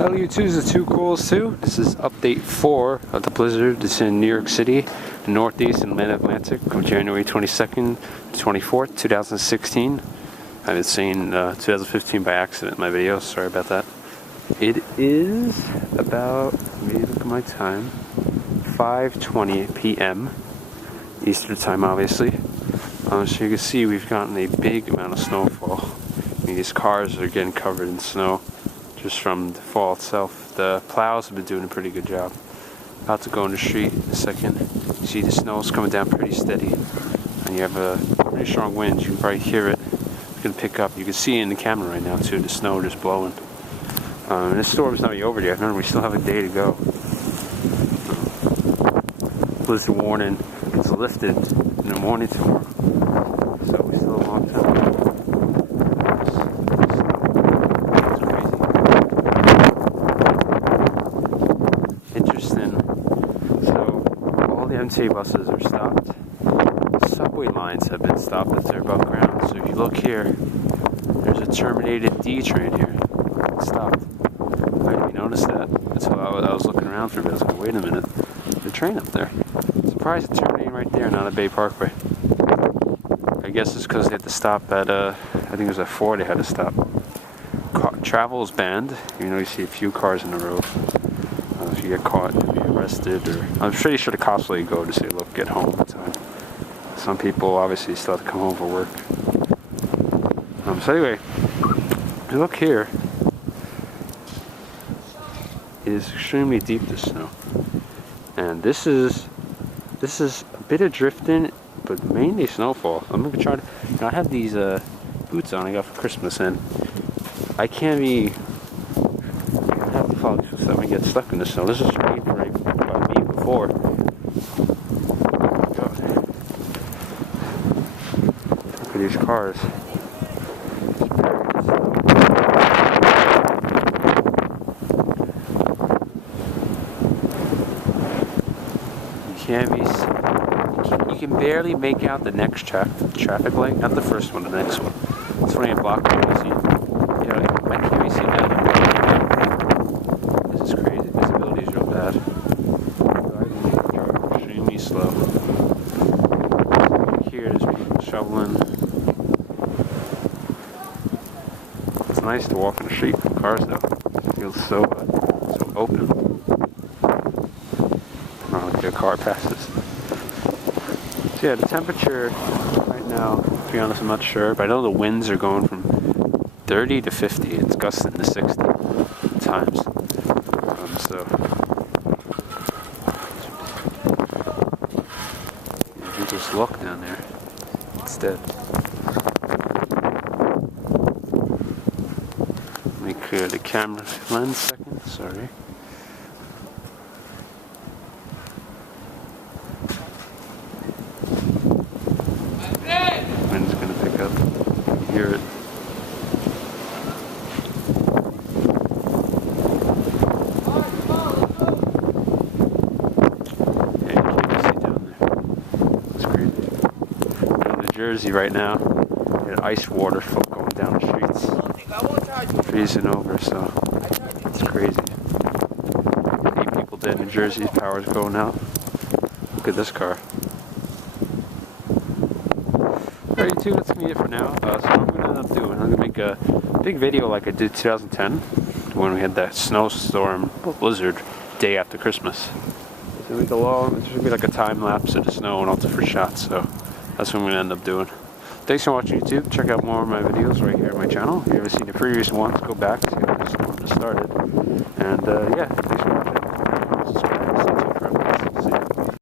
Hello YouTube, this is 2 Cools 2. This is update 4 of the blizzard. It's in New York City, the Northeast and Mid-Atlantic from January 22nd to 24th, 2016. I've been saying 2015 by accident in my video, sorry about that. It is about, let me look at my time, 5:20 p.m. Eastern time obviously. So you can see we've gotten a big amount of snowfall. I mean, these cars are getting covered in snow just from the fall itself. The plows have been doing a pretty good job. About to go in the street in a second. You see the snow's coming down pretty steady. And you have a pretty strong wind. You can probably hear it. It's going to pick up. You can see it in the camera right now too. The snow just blowing. And this storm's not over yet. Remember, we still have a day to go. Blizzard warning gets lifted in the morning tomorrow. So we still have a long time. Interesting. So all the MTA buses are stopped. Subway lines have been stopped if they're above ground. So if you look here, there's a terminated D train here. It's stopped. I didn't notice that until I was looking around for a bit. I was like, wait a minute, there's a train up there. Surprised it's terminating right there, not at Bay Parkway. I guess it's because they had to stop at, I think it was at 4 they had to stop. Travel is banned. You see a few cars in the road. If you get caught, you'll be arrested, or I'm pretty sure the cops let you go to say, look, get home in time. Some people obviously still have to come home for work. So anyway, if you look here, it is extremely deep, this snow. And this is a bit of drifting, but mainly snowfall. I'm gonna try to, I have these boots on I got for Christmas, and I can't be, I have to follow this stuff and get stuck in the snow. This is right by me before. Oh, look at these cars. You can barely make out the next traffic light, not the first one, the next one. This one ain't blocked, you can see. I can't really see that. This is crazy. Visibility is real bad. Driving extremely slow. Here, there's people shoveling. It's nice to walk in the street from cars, though. It feels so open. A car passes. So yeah, the temperature right now, to be honest, I'm not sure, but I know the winds are going from 30 to 50. It's gusting to 60 times. So you can just look down there instead. Let me clear the camera lens a second. Sorry. Wind's gonna pick up. You hear it. Yeah, you can't see down there. It's crazy. I'm in New Jersey right now. Got ice water going down the streets. Freezing over, so it's crazy. 8 people dead in New Jersey, power's going out. Look at this car. Alright YouTube, that's gonna be it for now. So what I'm gonna end up doing, I'm gonna make a big video like I did 2010 when we had that snowstorm blizzard day after Christmas. It's gonna be like a time lapse of the snow and all different shots, so that's what I'm gonna end up doing. Thanks for watching YouTube. Check out more of my videos right here on my channel. If you haven't seen the previous ones, go back, see how the storm started. And yeah, thanks for watching. Subscribe.